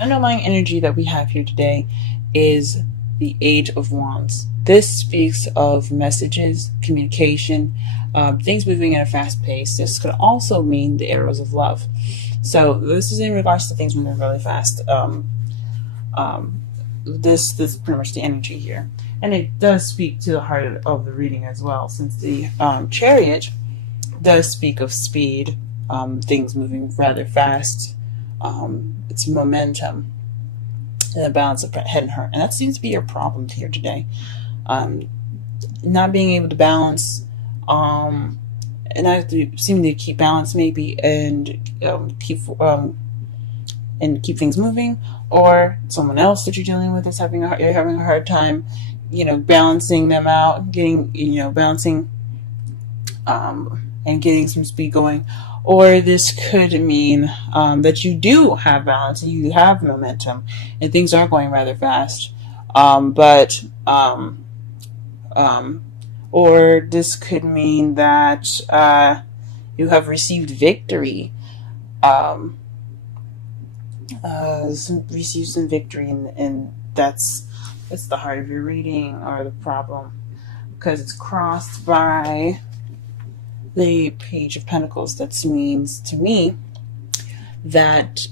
underlying energy that we have here today is the Age of Wands. This speaks of messages, communication, things moving at a fast pace. This could also mean the arrows of love. So this is in regards to things moving really fast. This is pretty much the energy here. And it does speak to the heart of the reading as well, since the Chariot does speak of speed, things moving rather fast, it's momentum, and a balance of head and heart. And that seems to be your problem here today. Not being able to balance, and not seeming to keep balance maybe, and keep things moving, or someone else that you're dealing with is having you're having a hard time, balancing them out, getting, balancing, and getting some speed going. Or this could mean that you do have balance, and you have momentum, and things are going rather fast. Or this could mean that you have received victory. Receive some victory, and that's the heart of your reading, or the problem, because it's crossed by the Page of Pentacles. That means to me that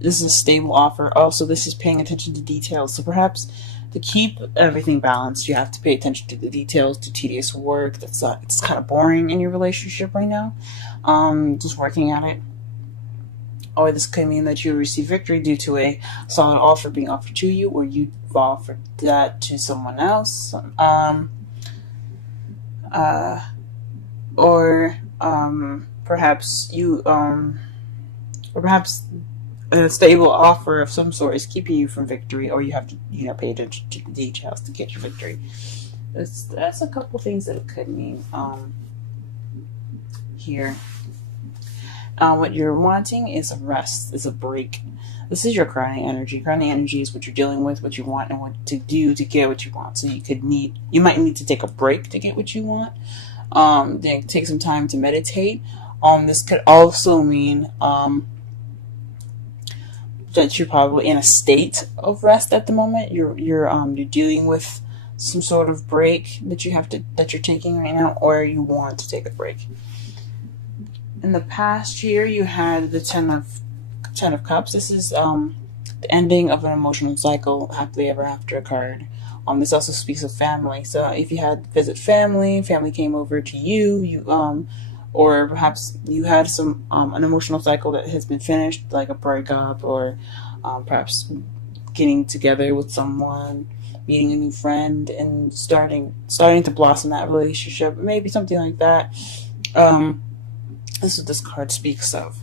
this is a stable offer. Also, this is paying attention to details. So perhaps to keep everything balanced, you have to pay attention to the details, to tedious work it's kind of boring in your relationship right now. Just working at it. Or this could mean that you receive victory due to a solid offer being offered to you, or you've offered that to someone else. Perhaps a stable offer of some sort is keeping you from victory, or you have to, pay attention to the details to get your victory. That's a couple things that it could mean here. What you're wanting is a rest, is a break. This is your crowning energy. Crowning energy is what you're dealing with, what you want, and what to do to get what you want. So you might need to take a break to get what you want. Then take some time to meditate. This could also mean that you're probably in a state of rest at the moment. You're dealing with some sort of break that you're taking right now, or you want to take a break. In the past year, you had the Ten of Cups. This is the ending of an emotional cycle, happily ever after card. This also speaks of family. So if you had visit family came over to you, or perhaps you had some an emotional cycle that has been finished, like a breakup, or perhaps getting together with someone, meeting a new friend, and starting to blossom that relationship, maybe something like that. This is what this card speaks of.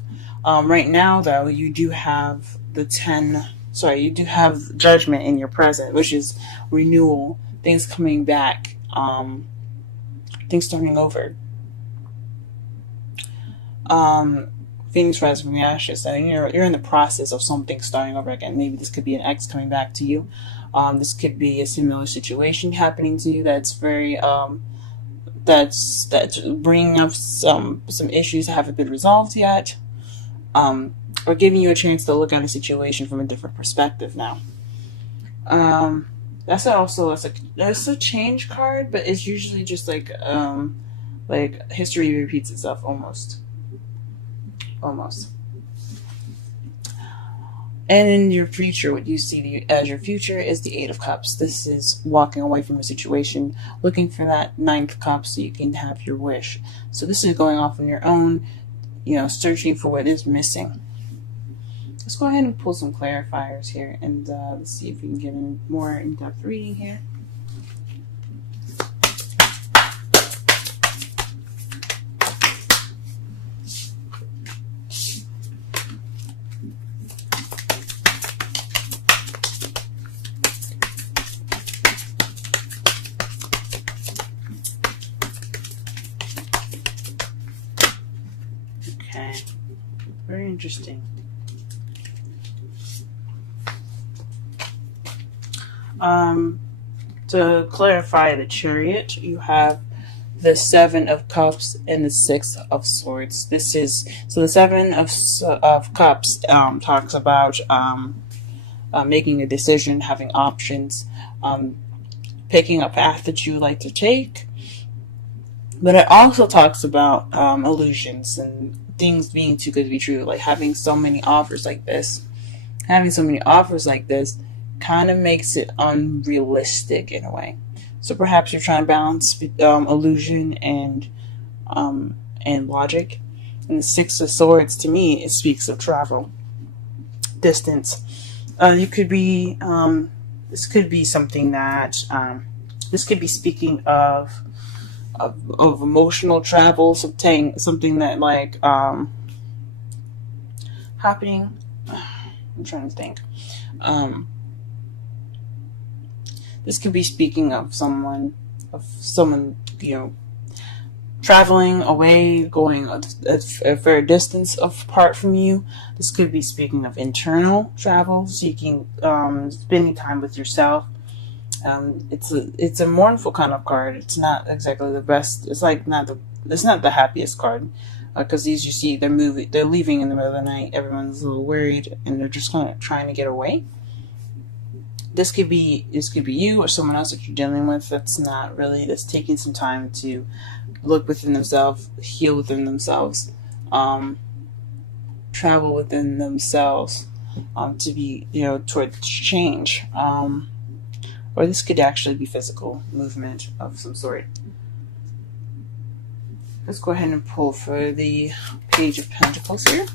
Right now, though, you do have you do have Judgment in your present, which is renewal, things coming back, things starting over. Phoenix rising from the ashes, and you're in the process of something starting over again. Maybe this could be an ex coming back to you. This could be a similar situation happening to you that's very that's bringing up some issues that haven't been resolved yet, or giving you a chance to look at a situation from a different perspective now. That's a change card, but it's usually just like history repeats itself almost. And in your future, what you see as your future is the Eight of Cups. This is walking away from a situation, looking for that Ninth Cup so you can have your wish. So this is going off on your own, searching for what is missing. Let's go ahead and pull some clarifiers here, and let's see if we can get a more in-depth reading here. Okay, very interesting. To clarify the Chariot, you have the Seven of Cups and the Six of Swords. This is so the Seven of Cups talks about making a decision, having options, picking a path that you like to take. But it also talks about illusions and things being too good to be true, like having so many offers like this. Having so many offers like this kind of makes it unrealistic in a way. So perhaps you're trying to balance illusion and logic. And the Six of Swords, to me, it speaks of travel, distance. You could be this could be something that this could be speaking of emotional travel, something that like happening. I'm trying to think. This could be speaking of someone, traveling away, going a fair distance apart from you. This could be speaking of internal travel, seeking, spending time with yourself. It's a mournful kind of card. It's not exactly the best. It's not the happiest card, because these, you see, they're leaving in the middle of the night. Everyone's a little worried and they're just kind of trying to get away. This could be you or someone else that you're dealing with that's taking some time to look within themselves, heal within themselves, travel within themselves, to be, towards change. Or this could actually be physical movement of some sort. Let's go ahead and pull for the Page of Pentacles here.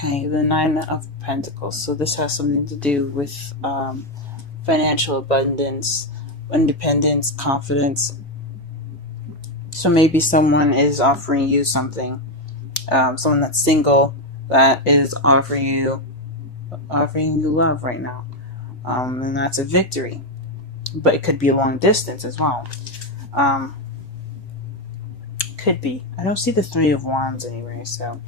Okay, the Nine of Pentacles. So this has something to do with financial abundance, independence, confidence. So maybe someone is offering you something. Someone that's single that is offering you love right now, and that's a victory. But it could be a long distance as well. Could be. I don't see the Three of Wands anyway, so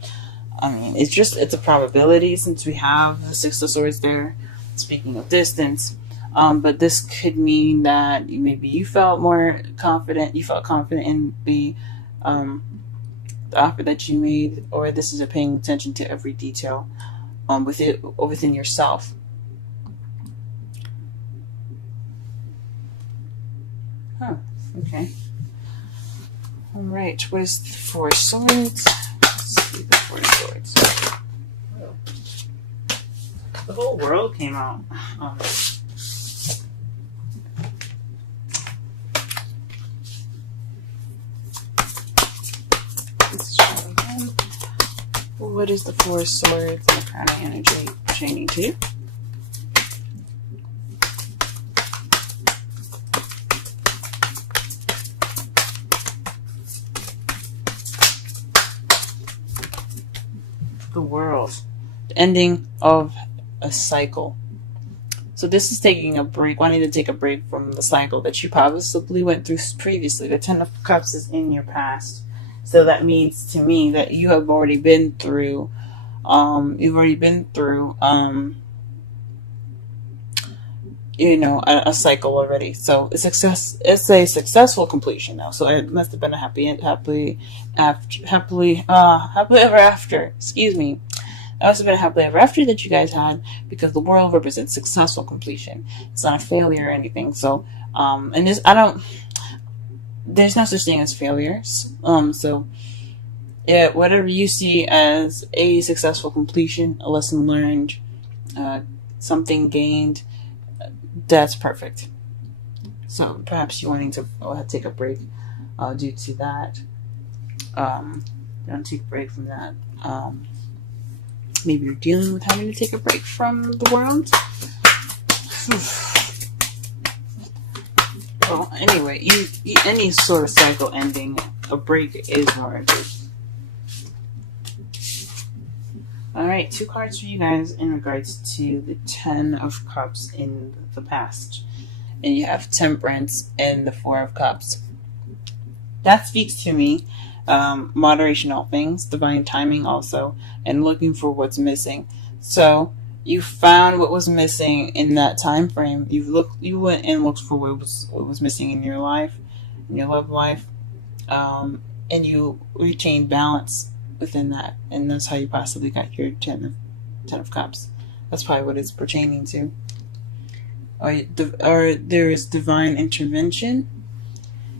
I mean, it's a probability since we have the Six of Swords there. Speaking of distance, but this could mean that maybe you felt more confident. You felt confident in the offer that you made, or this is a paying attention to every detail within yourself. Huh. Okay. All right. What is the Four of Swords? Let's see the Four of Swords. The whole world came out. Let's try again. What is the Four of Swords and the Crown of Energy chaining to? The World. The ending of a cycle. So this is taking a break, wanting to take a break from the cycle that you probably went through previously. The Ten of Cups is in your past. So that means to me that you have already been through, a cycle already. So it's a successful completion now. So it must have been a happily ever after. Excuse me. It must have been a happily ever after that you guys had, because the world represents successful completion. It's not a failure or anything. So, there's no such thing as failures. So, yeah, whatever you see as a successful completion, a lesson learned, something gained, that's perfect. So perhaps you're wanting to take a break due to that. Don't take a break from that. Maybe you're dealing with having to take a break from the world. Well, anyway, any sort of cycle ending, a break is warranted. Alright, 2 cards for you guys in regards to the Ten of Cups in the past. And you have Temperance and the Four of Cups. That speaks to me. Moderation, all things, divine timing also, and looking for what's missing. So you found what was missing in that time frame. You went and looked for what was missing in your life, in your love life, and you retained balance within that, and that's how you possibly got your ten of cups. That's probably what it's pertaining to. Or there is divine intervention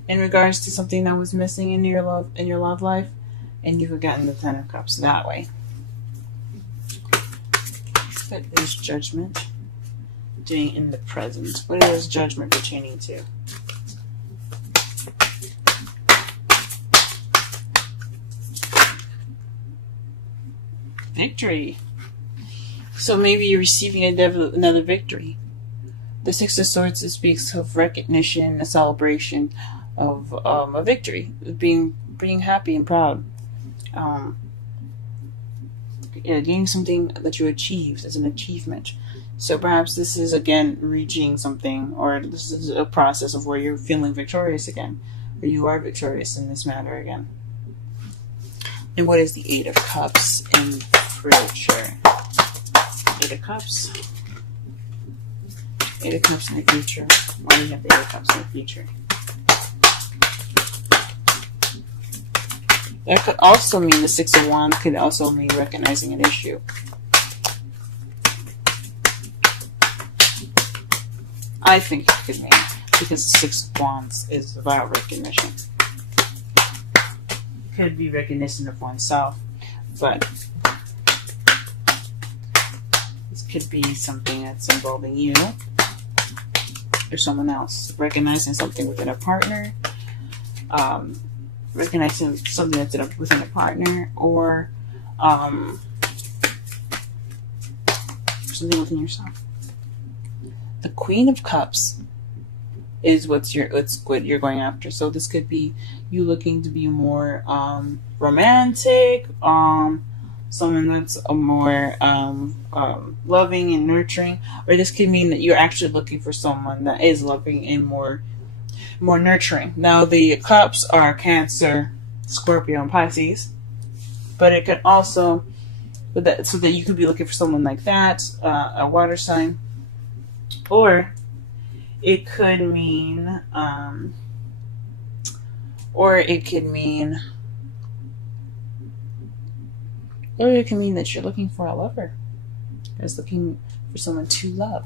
in regards to something that was missing in your love life, and you've gotten the Ten of Cups that way. What is judgment doing in the present? What is judgment pertaining to? Victory. So maybe you're receiving another victory. The Six of Swords speaks of recognition, a celebration of a victory, being happy and proud, getting something that you achieved as an achievement. So perhaps this is again reaching something, or this is a process of where you're feeling victorious again, or you are victorious in this matter again. And what is the Eight of Cups in future? Eight of Cups. Eight of Cups in the future. Why do you have the Eight of Cups in the future? That could also mean the Six of Wands could also mean recognizing an issue. I think it could mean, because the Six of Wands is about recognition. It could be recognition of oneself, but this could be something that's involving you or someone else. Recognizing something within a partner, recognizing something that's within a partner, or something within yourself. The Queen of Cups is what you're going after. So this could be you looking to be more romantic, someone that's a more loving and nurturing, or this could mean that you're actually looking for someone that is loving and more nurturing. Now the cups are Cancer, Scorpio, and Pisces, but it could also, so that you could be looking for someone like that, a water sign, or it could mean, that you're looking for a lover. You're just looking for someone to love.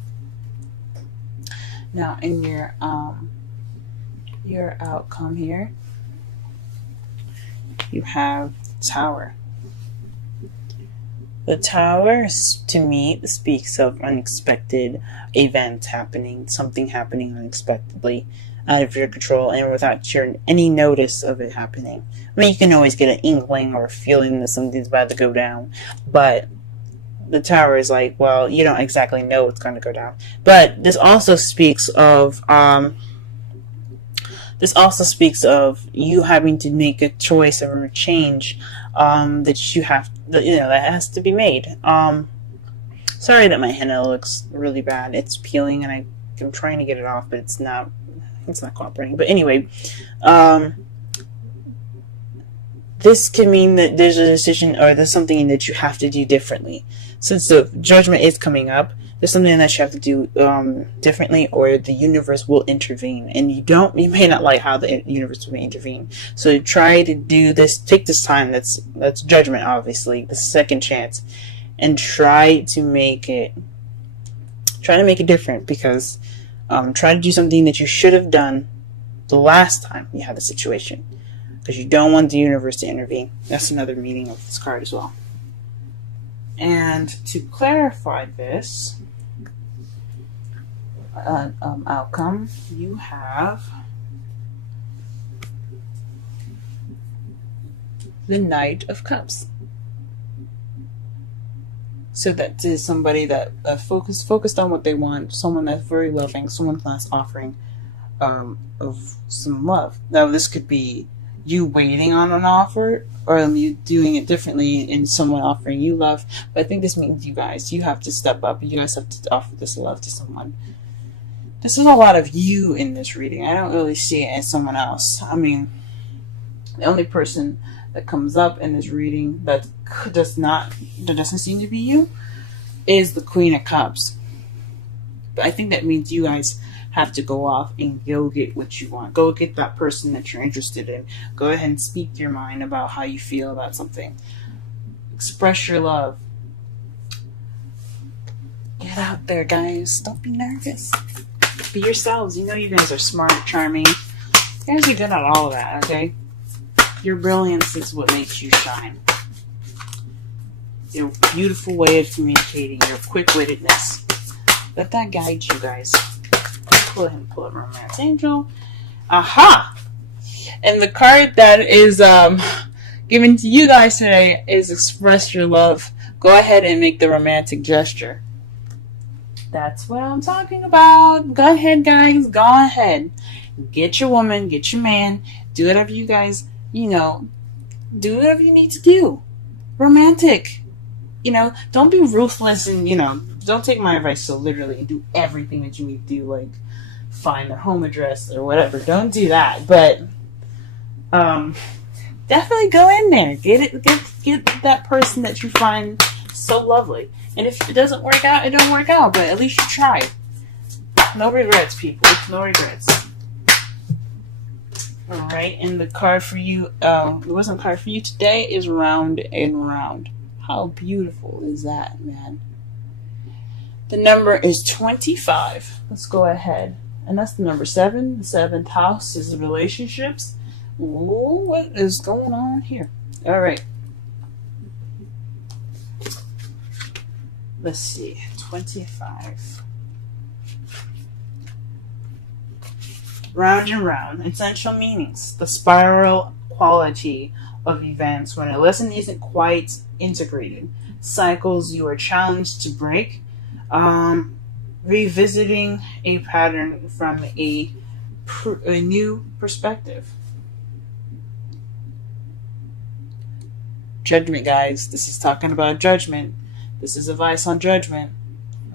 Now, in your outcome here, you have the Tower. The Tower, to me, speaks of unexpected events happening, something happening unexpectedly, out of your control, and without any notice of it happening. I mean, you can always get an inkling or a feeling that something's about to go down, but the Tower is like, well, you don't exactly know what's going to go down. But this also speaks of you having to make a choice or a change that has to be made. Sorry that my henna looks really bad. It's peeling, and I'm trying to get it off, but it's not cooperating. But anyway, this can mean that there's a decision, or there's something that you have to do differently. Since the judgment is coming up, there's something that you have to do differently, or the universe will intervene. And you may not like how the universe will intervene. So try to do this, take this time, that's judgment, obviously, the second chance, and try to make it different, because try to do something that you should have done the last time you had the situation, because you don't want the universe to intervene. That's another meaning of this card as well. And to clarify this outcome, you have the Knight of Cups. So that is somebody that focused on what they want, someone that's very loving, someone that's offering of some love. Now this could be you waiting on an offer, or you doing it differently and someone offering you love. But I think this means you have to step up, and you guys have to offer this love to someone. This is a lot of you in this reading. I don't really see it as someone else. I mean, The only person that comes up in this reading that doesn't seem to be you is the Queen of Cups. But I think that means you guys have to go off and go get what you want. Go get that person that you're interested in. Go ahead and speak your mind about how you feel about something. Express your love. Get out there, guys. Don't be nervous. Be yourselves. You know you guys are smart, charming. You guys are good at all of that, okay? Your brilliance is what makes you shine. Your beautiful way of communicating, your quick-wittedness. Let that guide you guys. Go ahead and pull up Romance Angel. Aha! And the card that is given to you guys today is Express Your Love. Go ahead and make the romantic gesture. That's what I'm talking about. Go ahead, guys. Go ahead. Get your woman, get your man. Do whatever you guys, do whatever you need to do. Romantic. Don't be ruthless and, don't take my advice so literally and do everything that you need to do, like find their home address or whatever. Don't do that. But definitely go in there. Get that person that you find so lovely. And if it doesn't work out, it don't work out. But at least you tried. No regrets, people. No regrets. Alright, and the card for you, the wisdom card for you today is Round and Round. How beautiful is that, man? The number is 25. Let's go ahead. And that's the number 7. The 7th house is the relationships. Ooh, what is going on here? Alright. Let's see. 25. Round and round. Essential meanings. The spiral quality of events when a lesson isn't quite integrated. Cycles you are challenged to break. Revisiting a pattern from a new perspective. Judgment, guys. This is talking about judgment. This is advice on judgment.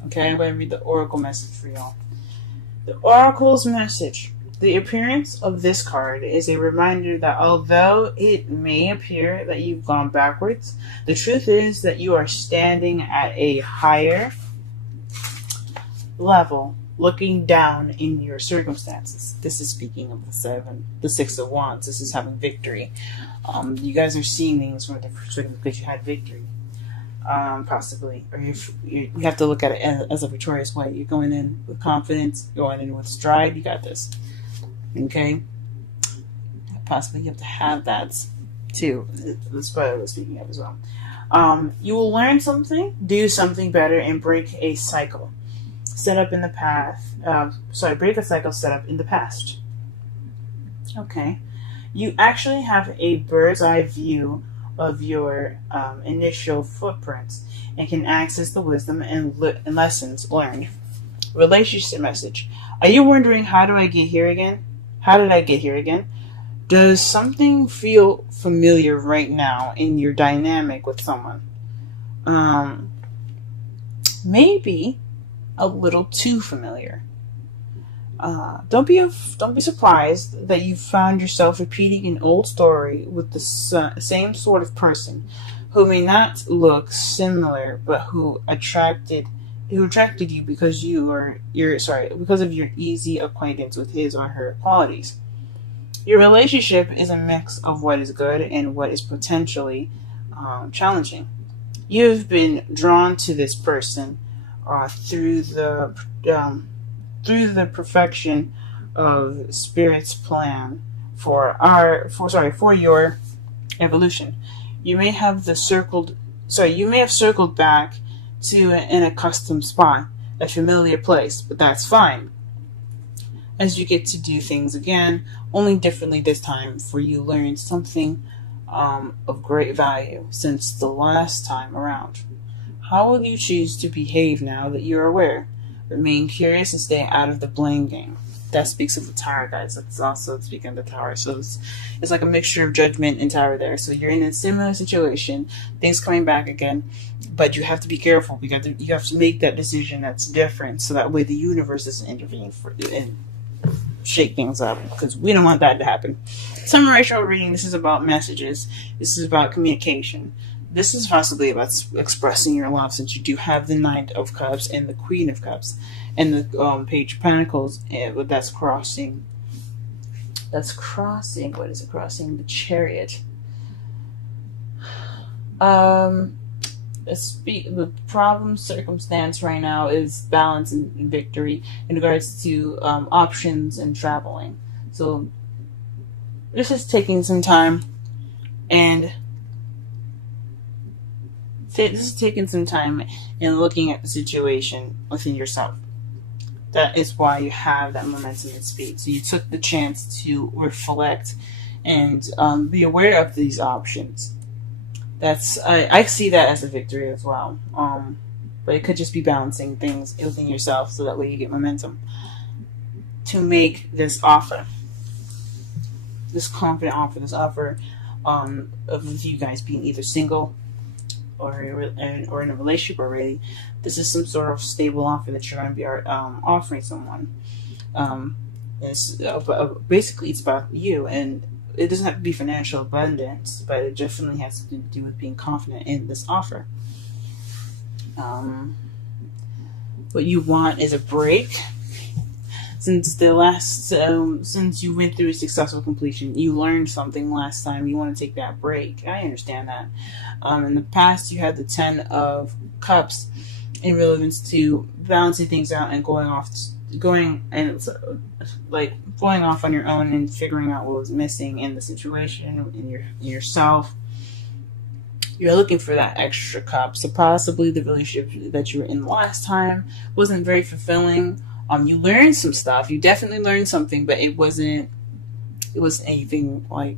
Okay, I'm going to read the oracle message for y'all. The oracle's message. The appearance of this card is a reminder that although it may appear that you've gone backwards, the truth is that you are standing at a higher level, looking down in your circumstances. This is speaking of the 6 of Wands. This is having victory. You guys are seeing things from a different perspective because you had victory. Possibly, or if you have to look at it as a victorious way. You're going in with confidence, going in with stride. You got this. Okay, possibly you have to have that too. That's what I was speaking of as well. You will learn something, do something better, and break a cycle set up in the past. Break a cycle set up in the past. Okay, you actually have a bird's eye view of your initial footprints and can access the wisdom and lessons learned. Relationship message. Are you wondering, how do I get here again? How did I get here again? Does something feel familiar right now in your dynamic with someone? Maybe a little too familiar. Don't be surprised that you found yourself repeating an old story with the same sort of person who may not look similar, but who attracted you because because of your easy acquaintance with his or her qualities. Your relationship is a mix of what is good and what is potentially challenging. You've been drawn to this person through the perfection of Spirit's plan for your evolution. You may have circled back to an accustomed spot, a familiar place, but that's fine. As you get to do things again, only differently this time, for you learned something of great value since the last time around. How will you choose to behave now that you're aware? Remain curious and stay out of the blame game. That speaks of the Tower, guys. That's also speaking of the Tower. So it's like a mixture of Judgment and Tower there. So you're in a similar situation, things coming back again, but you have to be careful because you have to make that decision that's different, so that way the universe doesn't intervene for you. shake things up, because we don't want that to happen. Summary reading, this is about messages. This is about communication. This is possibly about expressing your love, since you do have the Knight of Cups and the Queen of Cups and the Page of Pentacles. That's crossing. That's crossing. What is it crossing? The Chariot. The problem circumstance right now is balance and victory in regards to options and traveling. So this is taking some time, and looking at the situation within yourself. That is why you have that momentum and speed. So you took the chance to reflect and be aware of these options. I see that as a victory as well. But it could just be balancing things within yourself, so that way you get momentum to make this offer, this confident offer, this offer of you guys being either single or in a relationship already. This is some sort of stable offer that you're going to be offering someone. Basically, it's about you, and it doesn't have to be financial abundance, but it definitely has to do with being confident in this offer. What you want is a break. Since you went through a successful completion, you learned something last time. You want to take that break. I understand that. In the past, you had the 10 of Cups in relevance to balancing things out and going off on your own and figuring out what was missing in the situation, in yourself. You're looking for that extra cup. So possibly the relationship that you were in last time wasn't very fulfilling. You learned some stuff. You definitely learned something, but it wasn't anything like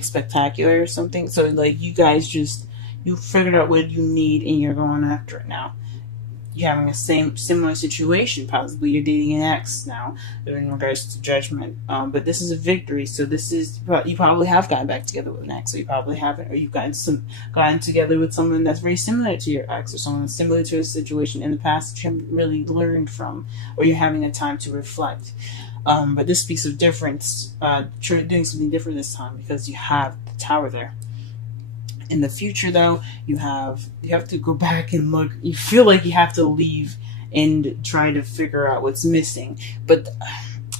spectacular or something. So like you guys you figured out what you need and you're going after it now. You're having a similar situation. Possibly you're dating an ex now in regards to judgment. But this is a victory. So you probably have gotten back together with an ex, or you probably haven't, or you've gotten together with someone that's very similar to your ex, or someone that's similar to a situation in the past that you haven't really learned from, or you're having a time to reflect. But this speaks of difference. Doing something different this time, because you have the Tower there. In the future, though, you have to go back and look. You feel like you have to leave and try to figure out what's missing. But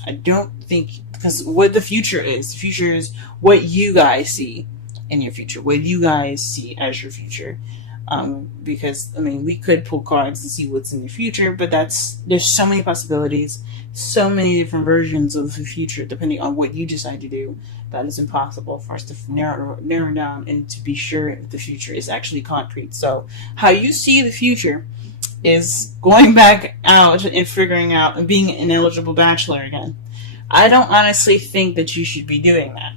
I don't think, because what the future is what you guys see in your future, what you guys see as your future. Because we could pull cards to see what's in the future, but there's so many possibilities, so many different versions of the future, depending on what you decide to do. That is impossible for us to narrow down and to be sure if the future is actually concrete. So how you see the future is going back out and figuring out and being an eligible bachelor again. I don't honestly think that you should be doing that.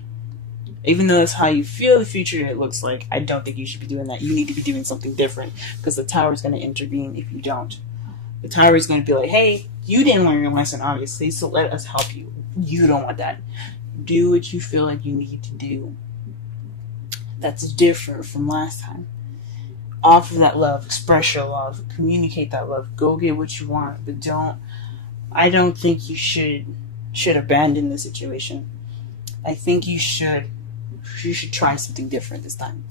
Even though that's how you feel the future it looks like, I don't think you should be doing that. You need to be doing something different, because the Tower is going to intervene if you don't. The Tower is going to be like, hey, you didn't learn your lesson, obviously, so let us help you. You don't want that. Do what you feel like you need to do. That's different from last time. Offer that love. Express your love. Communicate that love. Go get what you want, but I don't think you should abandon the situation. I think you should try something different this time.